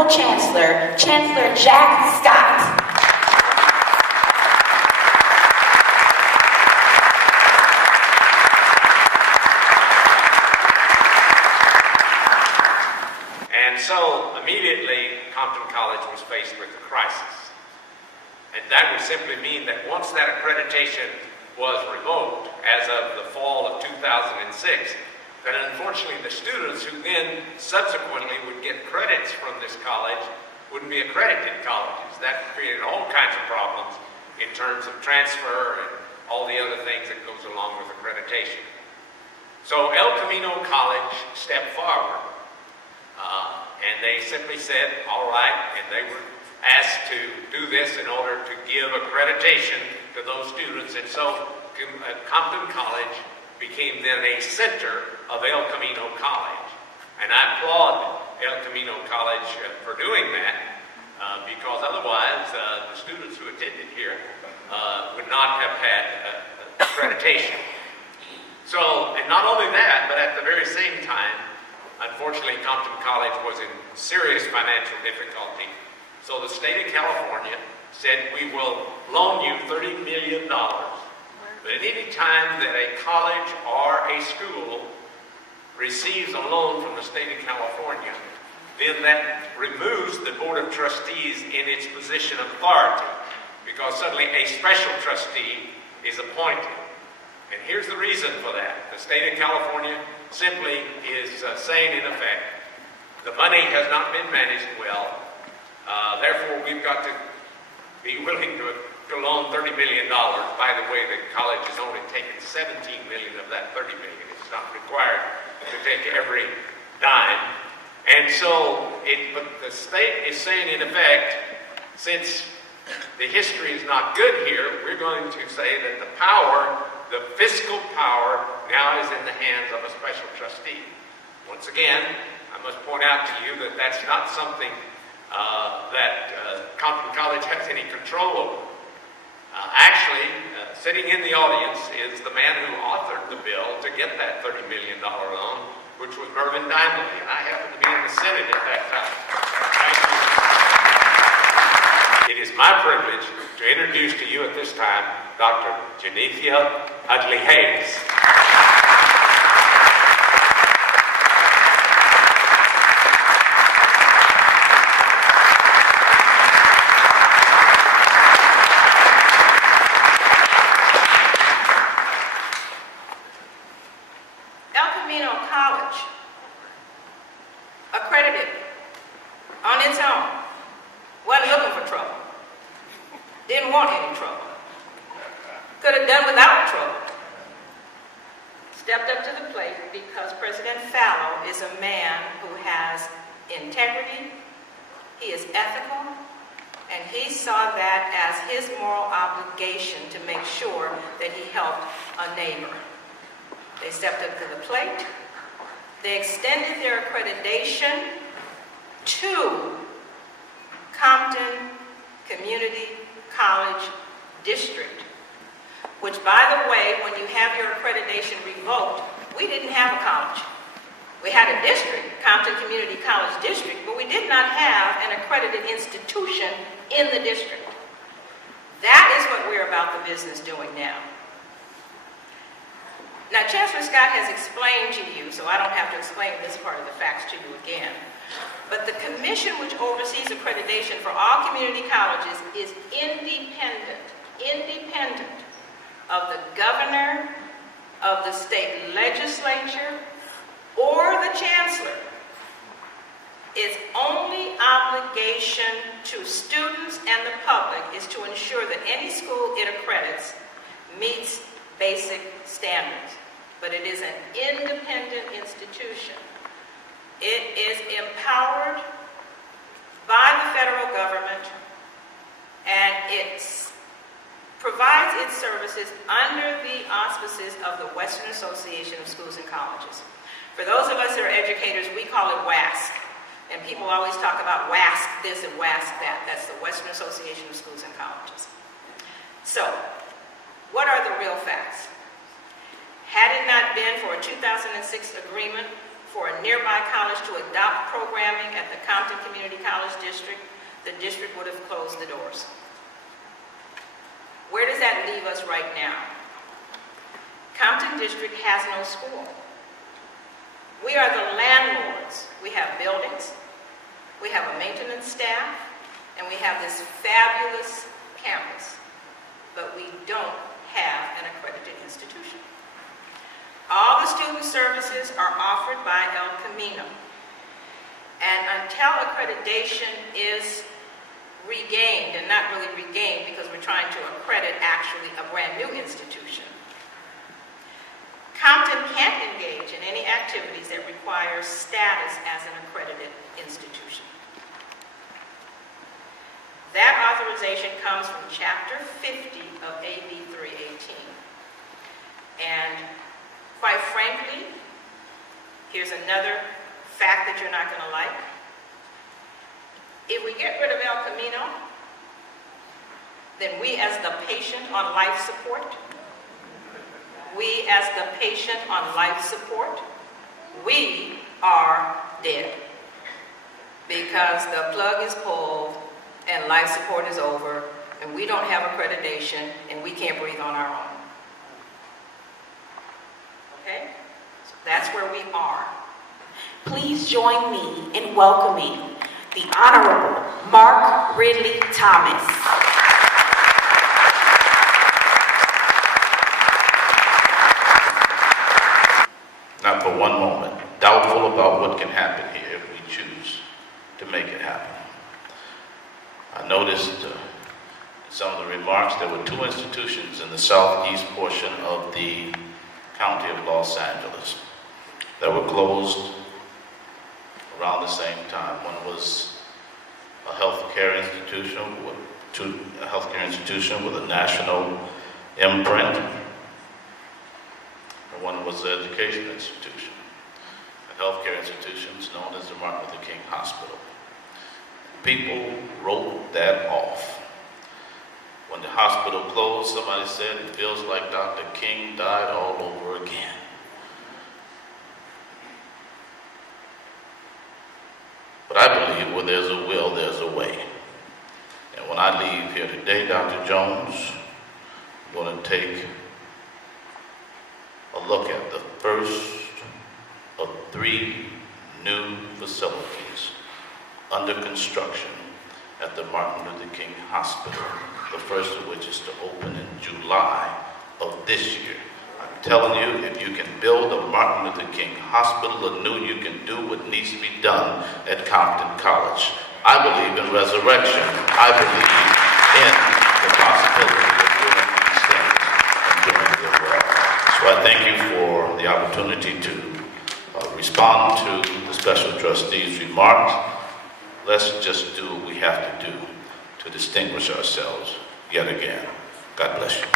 wonderful Chancellor, Chancellor Jack Scott. So immediately, Compton College was faced with a crisis. And that would simply mean that once that accreditation was revoked as of the fall of 2006, then unfortunately the students who then subsequently would get credits from this college wouldn't be accredited colleges. That created all kinds of problems in terms of transfer and all the other things that goes along with accreditation. So El Camino College stepped forward. And they simply said, all right, and they were asked to do this in order to give accreditation to those students. And so Compton College became then a center of El Camino College. And I applaud El Camino College for doing that, because otherwise the students who attended here would not have had accreditation. So, and not only that, but at the very same time, unfortunately, Compton College was in serious financial difficulty. So the state of California said, we will loan you $30 million. But at any time that a college or a school receives a loan from the state of California, then that removes the Board of Trustees in its position of authority, because suddenly a special trustee is appointed. And here's the reason for that. The state of California simply is saying, in effect, the money has not been managed well, therefore we've got to be willing to loan $30 million. By the way, the college has only taken $17 million of that $30 million. It's not required to take every dime. And so, but the state is saying, in effect, since the history is not good here, we're going to say that the power, the fiscal power, now is in the hands of a special trustee. Once again, I must point out to you that that's not something that Compton College has any control over. Actually, sitting in the audience is the man who authored the bill to get that $30 million loan, which was Mervyn Dimely, and I happened to be in the Senate at that time. It is my privilege to introduce to you at this time Dr. Genethia Hudley-Hayes. El Camino College, accredited on its own, wasn't looking for trouble, didn't want any trouble, could have done without trouble. Stepped up to the plate because President Fallow is a man who has integrity, he is ethical, and he saw that as his moral obligation to make sure that he helped a neighbor. They stepped up to the plate. They extended their accreditation to Compton Community College District, which, by the way, when you have your accreditation revoked, we didn't have a college. We had a district, Compton Community College District, but we did not have an accredited institution in the district. That is what we're about the business doing now. Now, Chancellor Scott has explained to you, so I don't have to explain this part of the facts to you again, but the commission which oversees accreditation for all community colleges is independent of the governor, of the state legislature, or the chancellor. Its only obligation to students and the public is to ensure that any school it accredits meets basic standards. But it is an independent institution. It is empowered by the federal government, and it provides its services under the auspices of the Western Association of Schools and Colleges. For those of us that are educators, we call it WASC. And people always talk about WASC this and WASC that. That's the Western Association of Schools and Colleges. So, what are the real facts? Had it not been for a 2006 agreement for a near nearby college to adopt programming at the Compton Community College District, the district would have closed the doors. Where does that leave us right now? Compton District has no school. We are the landlords. We have buildings, we have a maintenance staff, and we have this fabulous campus, but we don't have an accredited institution. All the student services are offered by El Camino. And until accreditation is regained, and not really regained because we're trying to accredit actually a brand new institution, Compton can't engage in any activities that require status as an accredited institution. That authorization comes from Chapter 50 of AB 318. And quite frankly, here's another fact that you're not going to like. If we get rid of El Camino, then we as the patient on life support, we are dead. Because the plug is pulled and life support is over and we don't have accreditation and we can't breathe on our own. Okay? So that's where we are. Please join me in welcoming the Honorable Mark Ridley Thomas. Not for one moment doubtful about what can happen here if we choose to make it happen. I noticed in some of the remarks there were 2 institutions in the southeast portion of the county of Los Angeles that were closed around the same time. One was a healthcare institution with a national imprint, and one was an education institution. The healthcare institution is known as the Martin Luther King Hospital. People wrote that off. When the hospital closed, somebody said it feels like Dr. King died all over again. But I believe where there's a will, there's a way. And when I leave here today, Dr. Jones, I'm going to take a look at the first of 3 new facilities under construction at the Martin Luther King Hospital, the first of which is to open in July of this year. I'm telling you, if you can build a Martin Luther King Hospital anew, you can do what needs to be done at Compton College. I believe in resurrection. I believe in the possibility of doing these things and doing them well. So I thank you for the opportunity to respond to the special trustees' remarks. Let's just do what we have to do to distinguish ourselves yet again. God bless you.